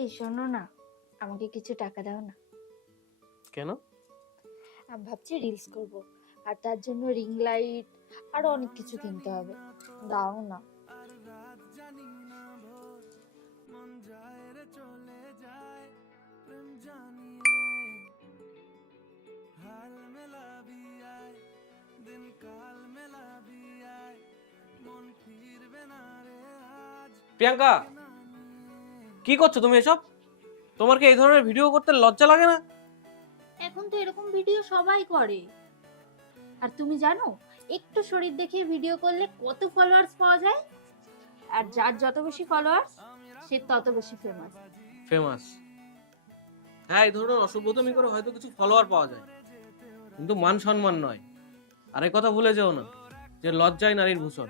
এই শোনো না, আমাকে কিছু টাকা দাও না। কেন? আমি ভাবছি রিলস করব, আর তার জন্য রিং লাইট আরো অনেক কিছু কিনতে হবে। দাও না। প্রিয়াঙ্কা, কি করছো তুমি এসব? তোমার কি এই ধরনের ভিডিও করতে লজ্জা লাগে না? এখন তো এরকম ভিডিও সবাই করে। আর তুমি জানো, একটু শরীর দেখিয়ে ভিডিও করলে কত ফলোয়ার্স পাওয়া যায়? আর যার যত বেশি ফলোয়ার্স, সে তত বেশি ফেমাস। ফেমাস? হ্যাঁ, এই ধরনের অসভ্যতামি করে হয়তো কিছু ফলোয়ার পাওয়া যায়, কিন্তু মান সম্মান নয়। আর এই কথা ভুলে যেও না যে লজ্জাই নারীর ভূষণ।